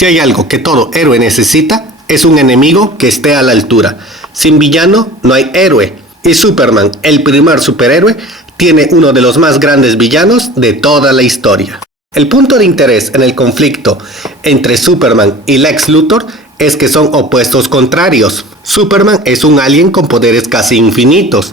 Si hay algo que todo héroe necesita, es un enemigo que esté a la altura. Sin villano no hay héroe. Y Superman, el primer superhéroe, tiene uno de los más grandes villanos de toda la historia. El punto de interés en el conflicto entre Superman y Lex Luthor es que son opuestos contrarios. Superman es un alien con poderes casi infinitos.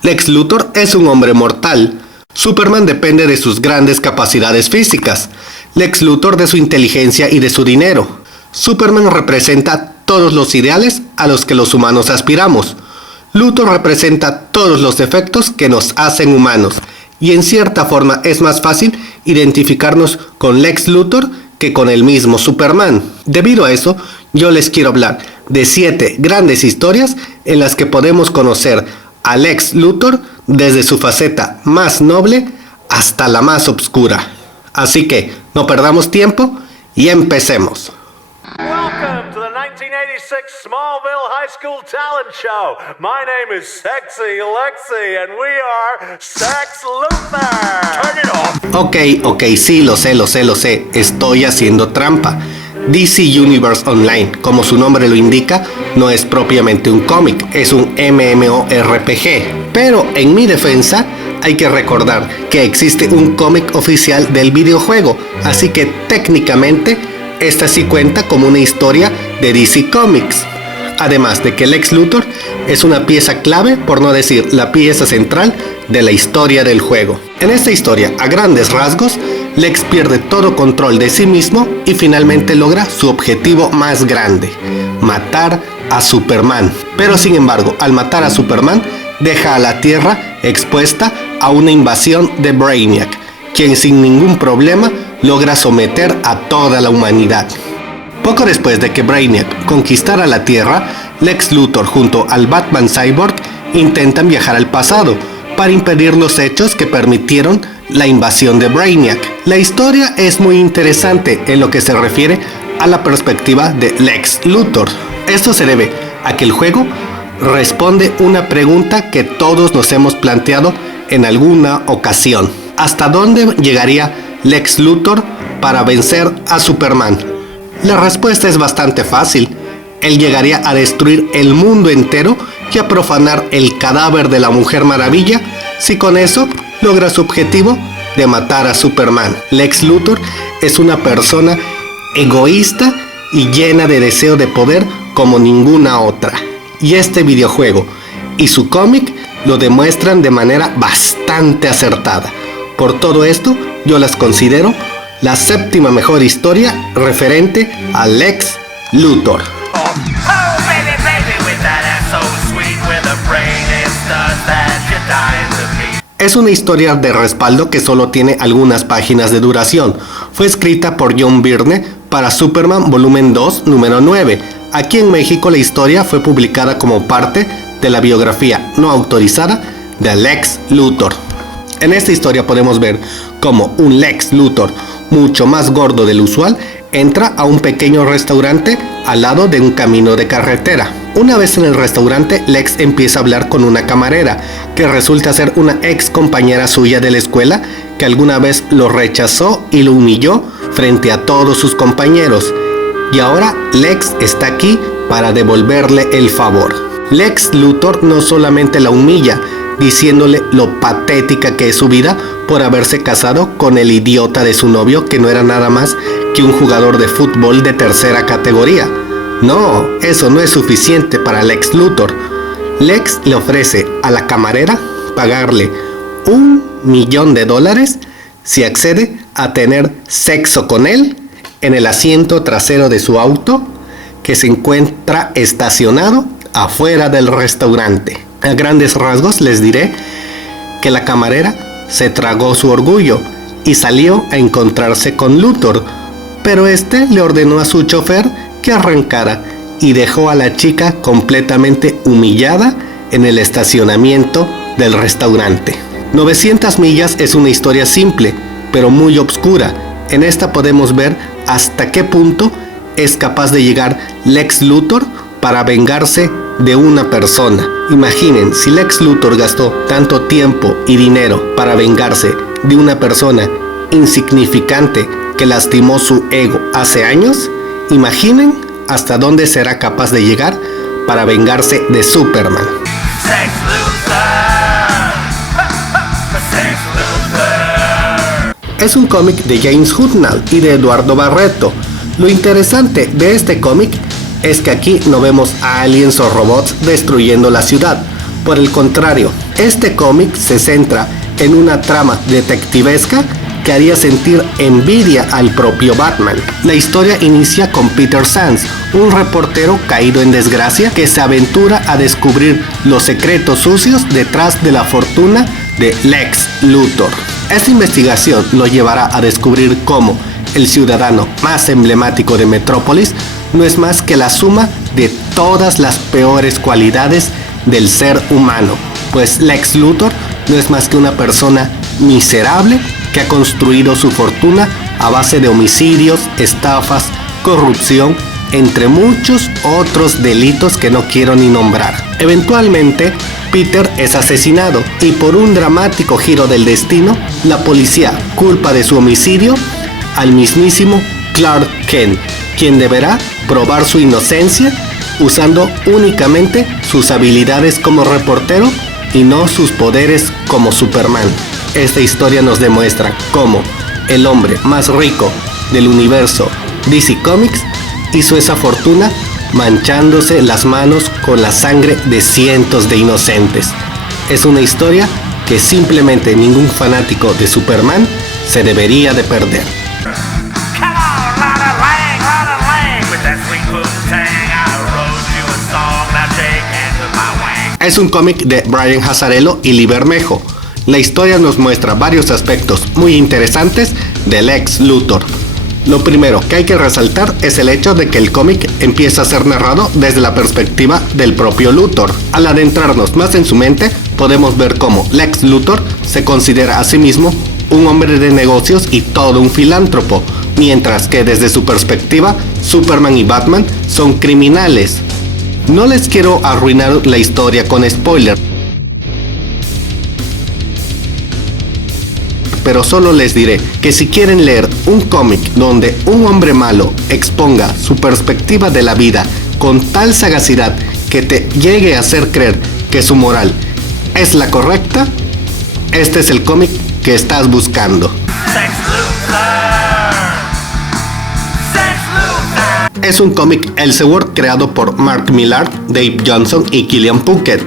Lex Luthor es un hombre mortal. Superman depende de sus grandes capacidades físicas. Lex Luthor de su inteligencia y de su dinero. Superman representa todos los ideales a los que los humanos aspiramos. Luthor representa todos los defectos que nos hacen humanos. Y en cierta forma es más fácil identificarnos con Lex Luthor que con el mismo Superman. Debido a eso, yo les quiero hablar de 7 grandes historias en las que podemos conocer a Lex Luthor desde su faceta más noble hasta la más oscura. Así que no perdamos tiempo y empecemos. Welcome to the 1986 Smallville High School Talent Show. My name is Sexy Lexi and we are Sex Luthor. Turn it off. Ok, sí, lo sé, estoy haciendo trampa. DC Universe Online, como su nombre lo indica, no es propiamente un cómic, es un MMORPG. Pero en mi defensa, hay que recordar que existe un cómic oficial del videojuego, así que técnicamente esta sí cuenta como una historia de DC Comics. Además de que Lex Luthor es una pieza clave, por no decir la pieza central, de la historia del juego. En esta historia, a grandes rasgos, Lex pierde todo control de sí mismo y finalmente logra su objetivo más grande: matar a Superman. Pero sin embargo, al matar a Superman, deja a la Tierra expuesta a una invasión de Brainiac, quien sin ningún problema logra someter a toda la humanidad. Poco después de que Brainiac conquistara la Tierra, Lex Luthor junto al Batman Cyborg intentan viajar al pasado para impedir los hechos que permitieron la invasión de Brainiac. La historia es muy interesante en lo que se refiere a la perspectiva de Lex Luthor. Esto se debe a que el juego responde una pregunta que todos nos hemos planteado en alguna ocasión: ¿hasta dónde llegaría Lex Luthor para vencer a Superman? La respuesta es bastante fácil. Él llegaría a destruir el mundo entero y a profanar el cadáver de la Mujer Maravilla si con eso logra su objetivo de matar a Superman. Lex Luthor es una persona egoísta y llena de deseo de poder como ninguna otra. Y este videojuego y su cómic lo demuestran de manera bastante acertada. Por todo esto, yo las considero la 7ª mejor historia referente a Lex Luthor. Es una historia de respaldo que solo tiene algunas páginas de duración. Fue escrita por John Byrne para Superman Volumen 2, número 9. Aquí en México la historia fue publicada como parte de la biografía no autorizada de Lex Luthor. En esta historia podemos ver cómo un Lex Luthor mucho más gordo del usual entra a un pequeño restaurante al lado de un camino de carretera. Una vez en el restaurante, Lex empieza a hablar con una camarera que resulta ser una ex compañera suya de la escuela que alguna vez lo rechazó y lo humilló frente a todos sus compañeros. Y ahora Lex está aquí para devolverle el favor. Lex Luthor no solamente la humilla, diciéndole lo patética que es su vida por haberse casado con el idiota de su novio, que no era nada más que un jugador de fútbol de tercera categoría. No, eso no es suficiente para Lex Luthor. Lex le ofrece a la camarera pagarle $1,000,000 si accede a tener sexo con él en el asiento trasero de su auto, que se encuentra estacionado afuera del restaurante. A grandes rasgos les diré que la camarera se tragó su orgullo y salió a encontrarse con Luthor, pero este le ordenó a su chofer que arrancara y dejó a la chica completamente humillada en el estacionamiento del restaurante. 900 millas es una historia simple, pero muy obscura. En esta podemos ver hasta qué punto es capaz de llegar Lex Luthor para vengarse de una persona. Imaginen, si Lex Luthor gastó tanto tiempo y dinero para vengarse de una persona insignificante que lastimó su ego hace años, Imaginen hasta dónde será capaz de llegar para vengarse de Superman. Sex Luthor. Es un cómic de James Hudnall y de Eduardo Barreto. Lo interesante de este cómic es que aquí no vemos a aliens o robots destruyendo la ciudad. Por el contrario, este cómic se centra en una trama detectivesca que haría sentir envidia al propio Batman. La historia inicia con Peter Sands, un reportero caído en desgracia que se aventura a descubrir los secretos sucios detrás de la fortuna de Lex Luthor. Esta investigación lo llevará a descubrir cómo el ciudadano más emblemático de Metrópolis no es más que la suma de todas las peores cualidades del ser humano, pues Lex Luthor no es más que una persona miserable que ha construido su fortuna a base de homicidios, estafas, corrupción, entre muchos otros delitos que no quiero ni nombrar. Eventualmente, Peter es asesinado y por un dramático giro del destino, la policía culpa de su homicidio al mismísimo Clark Kent, quien deberá probar su inocencia usando únicamente sus habilidades como reportero y no sus poderes como Superman. Esta historia nos demuestra cómo el hombre más rico del universo DC Comics hizo esa fortuna manchándose las manos con la sangre de cientos de inocentes. Es una historia que simplemente ningún fanático de Superman se debería de perder. Es un cómic de Brian Azzarello y Lee Bermejo. La historia nos muestra varios aspectos muy interesantes de Lex Luthor. Lo primero que hay que resaltar es el hecho de que el cómic empieza a ser narrado desde la perspectiva del propio Luthor. Al adentrarnos más en su mente, podemos ver cómo Lex Luthor se considera a sí mismo un hombre de negocios y todo un filántropo, mientras que desde su perspectiva, Superman y Batman son criminales. No les quiero arruinar la historia con spoiler, pero solo les diré que si quieren leer un cómic donde un hombre malo exponga su perspectiva de la vida con tal sagacidad que te llegue a hacer creer que su moral es la correcta, este es el cómic que estás buscando. Es un cómic Elseworld creado por Mark Millar, Dave Johnson y Killian Puckett.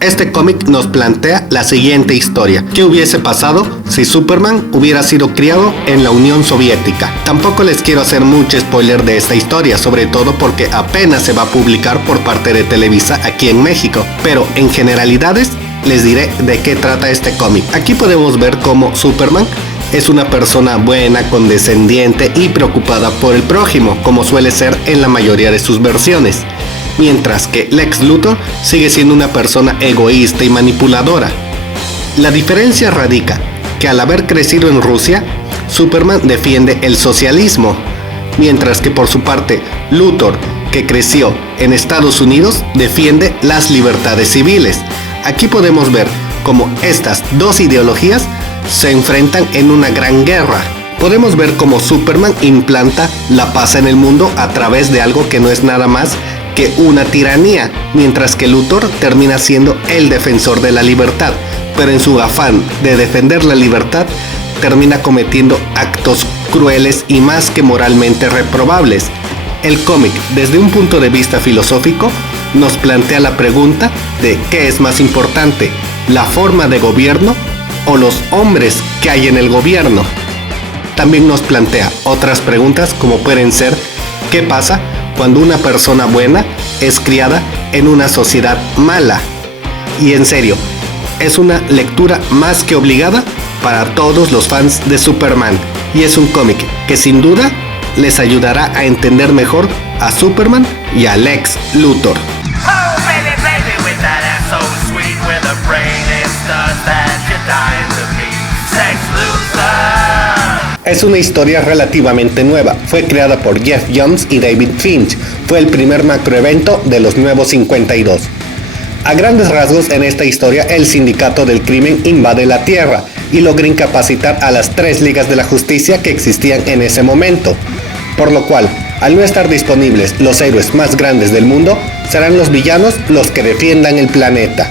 Este cómic nos plantea la siguiente historia: ¿qué hubiese pasado si Superman hubiera sido criado en la Unión Soviética? Tampoco les quiero hacer mucho spoiler de esta historia, sobre todo porque apenas se va a publicar por parte de Televisa aquí en México, pero en generalidades les diré de qué trata este cómic. Aquí podemos ver cómo Superman es una persona buena, condescendiente y preocupada por el prójimo, como suele ser en la mayoría de sus versiones. Mientras que Lex Luthor sigue siendo una persona egoísta y manipuladora. La diferencia radica que al haber crecido en Rusia, Superman defiende el socialismo, mientras que por su parte Luthor, que creció en Estados Unidos, defiende las libertades civiles. Aquí podemos ver cómo estas dos ideologías se enfrentan en una gran guerra. Podemos ver cómo Superman implanta la paz en el mundo a través de algo que no es nada más que una tiranía, mientras que Luthor termina siendo el defensor de la libertad, pero en su afán de defender la libertad termina cometiendo actos crueles y más que moralmente reprobables. El cómic, desde un punto de vista filosófico, nos plantea la pregunta de qué es más importante, la forma de gobierno o los hombres que hay en el gobierno. También nos plantea otras preguntas como pueden ser: ¿qué pasa cuando una persona buena es criada en una sociedad mala? Y en serio, es una lectura más que obligada para todos los fans de Superman, y es un cómic que sin duda les ayudará a entender mejor a Superman y a Lex Luthor. Es una historia relativamente nueva, fue creada por Geoff Johns y David Finch, fue el primer macroevento de los Nuevos 52. A grandes rasgos, en esta historia el sindicato del crimen invade la Tierra y logra incapacitar a las 3 ligas de la justicia que existían en ese momento, por lo cual Al no estar disponibles los héroes más grandes del mundo, serán los villanos los que defiendan el planeta.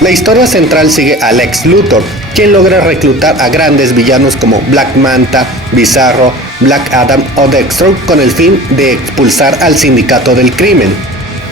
La historia central sigue a Lex Luthor, quien logra reclutar a grandes villanos como Black Manta, Bizarro, Black Adam o Deathstroke con el fin de expulsar al sindicato del crimen.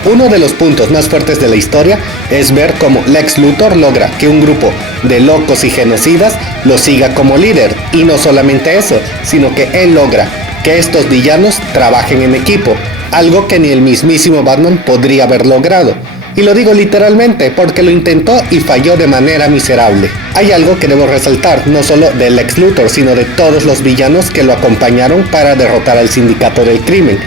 Uno de los puntos más fuertes de la historia es ver cómo Lex Luthor logra que un grupo de locos y genocidas lo siga como líder, y no solamente eso, sino que él logra que estos villanos trabajen en equipo, algo que ni el mismísimo Batman podría haber logrado. Y lo digo literalmente porque lo intentó y falló de manera miserable. Hay algo que debo resaltar, no solo de Lex Luthor, sino de todos los villanos que lo acompañaron para derrotar al sindicato del crimen.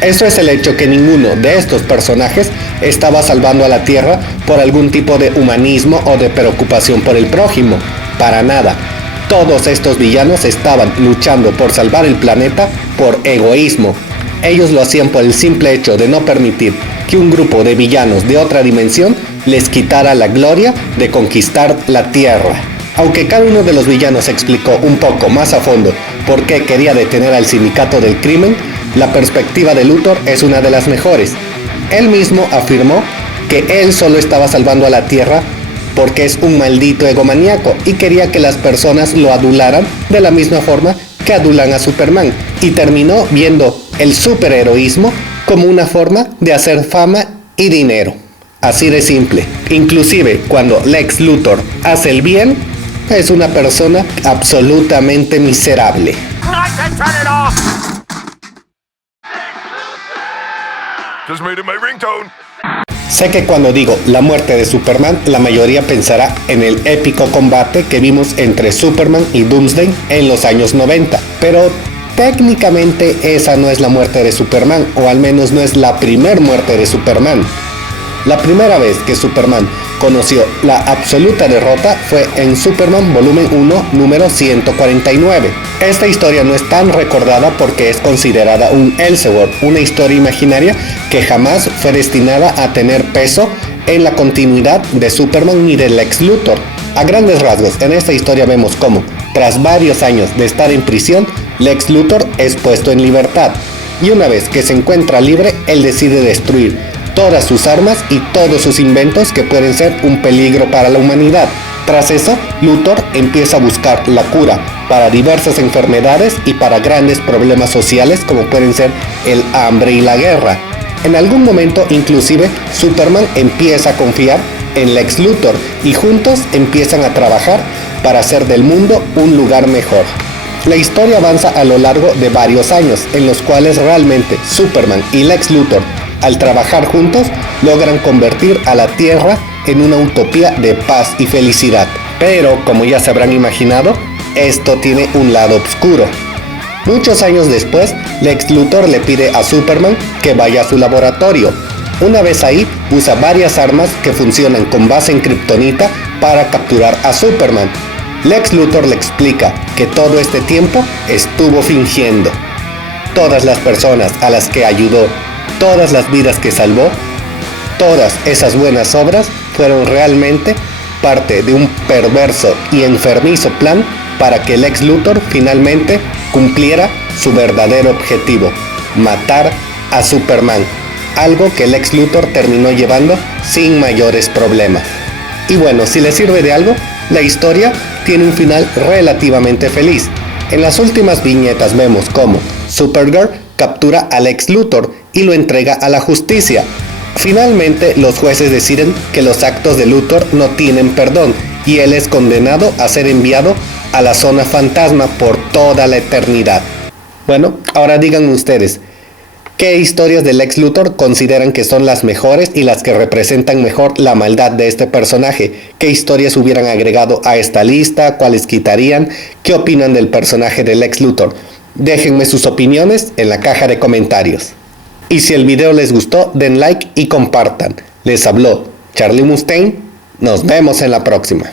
Eso es el hecho que ninguno de estos personajes estaba salvando a la Tierra por algún tipo de humanismo o de preocupación por el prójimo. Para nada. Todos estos villanos estaban luchando por salvar el planeta por egoísmo. Ellos lo hacían por el simple hecho de no permitir que un grupo de villanos de otra dimensión les quitara la gloria de conquistar la Tierra. Aunque cada uno de los villanos explicó un poco más a fondo por qué quería detener al sindicato del crimen, la perspectiva de Luthor es una de las mejores. Él mismo afirmó que él solo estaba salvando a la Tierra porque es un maldito egomaníaco y quería que las personas lo adularan de la misma forma que adulan a Superman, y terminó viendo el superheroísmo como una forma de hacer fama y dinero. Así de simple. Inclusive cuando Lex Luthor hace el bien, es una persona absolutamente miserable. Just made it my ringtone. Sé que cuando digo la muerte de Superman, la mayoría pensará en el épico combate que vimos entre Superman y Doomsday en los años 90, pero técnicamente esa no es la muerte de Superman, o al menos no es la primer muerte de Superman. La primera vez que Superman conoció la absoluta derrota fue en Superman Volumen 1, número 149. Esta historia no es tan recordada porque es considerada un Elseworld, una historia imaginaria que jamás fue destinada a tener peso en la continuidad de Superman ni de Lex Luthor. A grandes rasgos, en esta historia vemos cómo, tras varios años de estar en prisión, Lex Luthor es puesto en libertad, y una vez que se encuentra libre, él decide destruir todas sus armas y todos sus inventos que pueden ser un peligro para la humanidad. Tras eso, Luthor empieza a buscar la cura para diversas enfermedades y para grandes problemas sociales como pueden ser el hambre y la guerra. En algún momento, inclusive, Superman empieza a confiar en Lex Luthor y juntos empiezan a trabajar para hacer del mundo un lugar mejor. La historia avanza a lo largo de varios años, en los cuales realmente Superman y Lex Luthor, al trabajar juntos, logran convertir a la Tierra en una utopía de paz y felicidad. Pero, como ya se habrán imaginado, esto tiene un lado oscuro. Muchos años después, Lex Luthor le pide a Superman que vaya a su laboratorio. Una vez ahí, usa varias armas que funcionan con base en kriptonita para capturar a Superman. Lex Luthor le explica que todo este tiempo estuvo fingiendo. Todas las personas a las que ayudó, todas las vidas que salvó, todas esas buenas obras fueron realmente parte de un perverso y enfermizo plan para que Lex Luthor finalmente cumpliera su verdadero objetivo, matar a Superman, algo que Lex Luthor terminó llevando sin mayores problemas. Y bueno, si les sirve de algo, la historia tiene un final relativamente feliz. En las últimas viñetas vemos cómo Supergirl captura a Lex Luthor y lo entrega a la justicia. Finalmente, los jueces deciden que los actos de Luthor no tienen perdón y él es condenado a ser enviado a la zona fantasma por toda la eternidad. Bueno, ahora díganme ustedes, ¿qué historias de Lex Luthor consideran que son las mejores y las que representan mejor la maldad de este personaje? ¿Qué historias hubieran agregado a esta lista? ¿Cuáles quitarían? ¿Qué opinan del personaje de Lex Luthor? Déjenme sus opiniones en la caja de comentarios. Y si el video les gustó, den like y compartan. Les habló Charlie Mustaine. Nos vemos en la próxima.